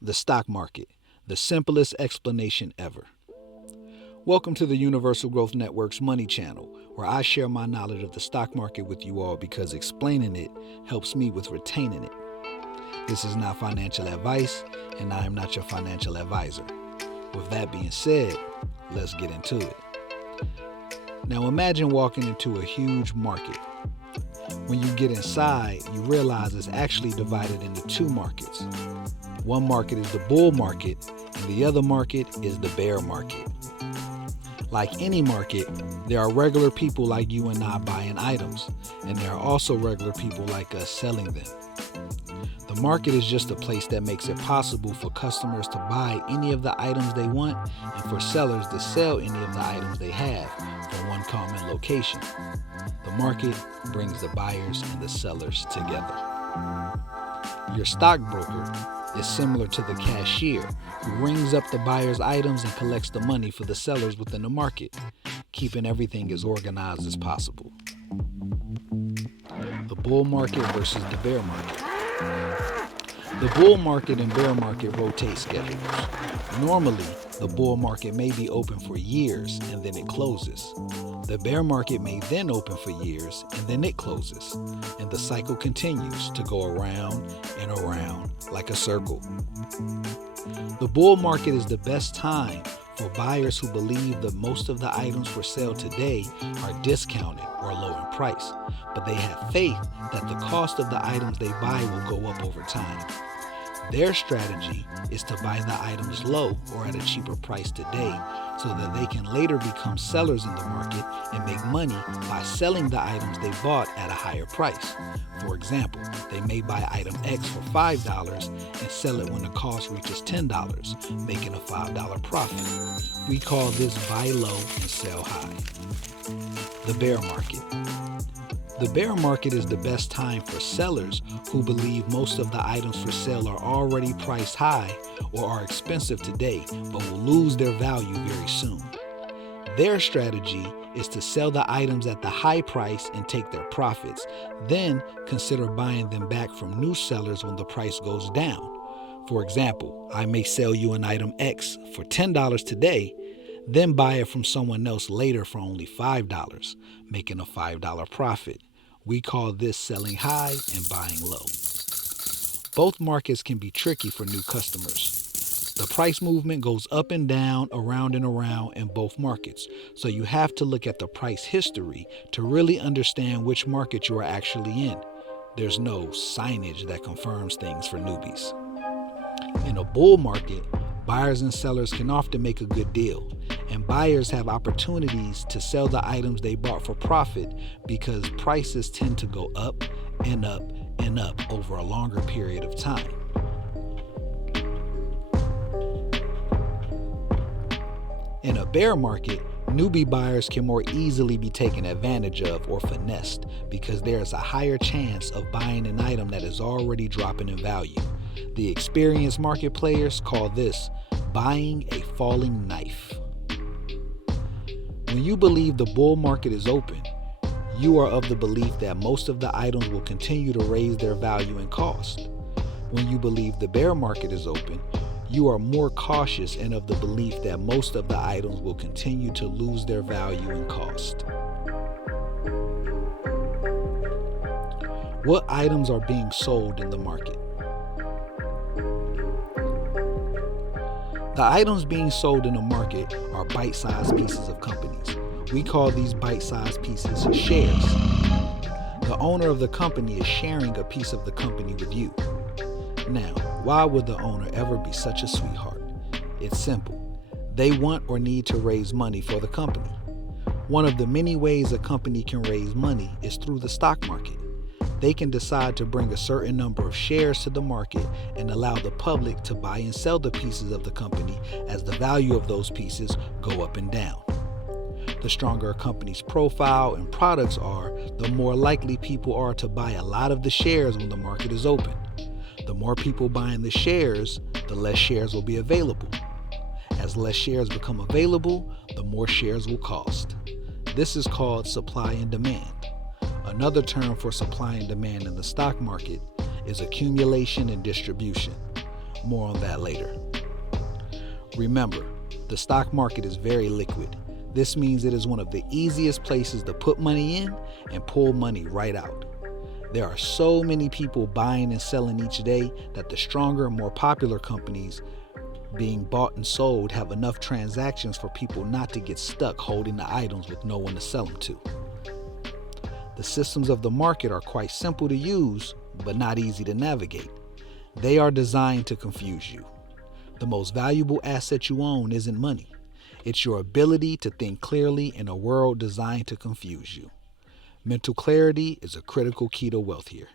the stock market, the simplest explanation ever. Welcome to the Universal Growth Network's Money Channel, where I share my knowledge of the stock market with you all because explaining it helps me with retaining it. This is not financial advice, and I am not your financial advisor. With that being said, let's get into it. Now imagine walking into a huge market. When you get inside, you realize it's actually divided into two markets. One market is the bull market, and the other market is the bear market. Like any market, there are regular people like you and I buying items, and there are also regular people like us selling them. The market is just a place that makes it possible for customers to buy any of the items they want and for sellers to sell any of the items they have from one common location. The market brings the buyers and the sellers together. Your stockbroker is similar to the cashier who rings up the buyer's items and collects the money for the sellers within the market, keeping everything as organized as possible. The bull market versus the bear market. The bull market and bear market rotate schedules. Normally, the bull market may be open for years and then it closes. The bear market may then open for years and then it closes. And the cycle continues to go around and around like a circle. The bull market is the best time for buyers who believe that most of the items for sale today are discounted or low in price, but they have faith that the cost of the items they buy will go up over time. Their strategy is to buy the items low or at a cheaper price today so that they can later become sellers in the market and make money by selling the items they bought at a higher price. For example, they may buy item X for $5 and sell it when the cost reaches $10, making a $5 profit. We call this buy low and sell high. The bear market. The bear market is the best time for sellers who believe most of the items for sale are already priced high or are expensive today but will lose their value very soon. Their strategy is to sell the items at the high price and take their profits, then consider buying them back from new sellers when the price goes down. For example, I may sell you an item X for $10 today, then buy it from someone else later for only $5, making a $5 profit. We call this selling high and buying low. Both markets can be tricky for new customers. The price movement goes up and down, around and around in both markets, so you have to look at the price history to really understand which market you are actually in. There's no signage that confirms things for newbies. In a bull market, buyers and sellers can often make a good deal, and buyers have opportunities to sell the items they bought for profit because prices tend to go up and up and up over a longer period of time. In a bear market, newbie buyers can more easily be taken advantage of or finessed because there is a higher chance of buying an item that is already dropping in value. The experienced market players call this buying a falling knife. When you believe the bull market is open, you are of the belief that most of the items will continue to raise their value and cost. When you believe the bear market is open, you are more cautious and of the belief that most of the items will continue to lose their value and cost. What items are being sold in the market? The items being sold in the market are bite-sized pieces of companies. We call these bite-sized pieces shares. The owner of the company is sharing a piece of the company with you. Now, why would the owner ever be such a sweetheart? It's simple. They want or need to raise money for the company. One of the many ways a company can raise money is through the stock market. They can decide to bring a certain number of shares to the market and allow the public to buy and sell the pieces of the company as the value of those pieces go up and down. The stronger a company's profile and products are, the more likely people are to buy a lot of the shares when the market is open. The more people buying the shares, the less shares will be available. As less shares become available, the more shares will cost. This is called supply and demand. Another term for supply and demand in the stock market is accumulation and distribution. More on that later. Remember, the stock market is very liquid. This means it is one of the easiest places to put money in and pull money right out. There are so many people buying and selling each day that the stronger, more popular companies being bought and sold have enough transactions for people not to get stuck holding the items with no one to sell them to. The systems of the market are quite simple to use, but not easy to navigate. They are designed to confuse you. The most valuable asset you own isn't money. It's your ability to think clearly in a world designed to confuse you. Mental clarity is a critical key to wealth here.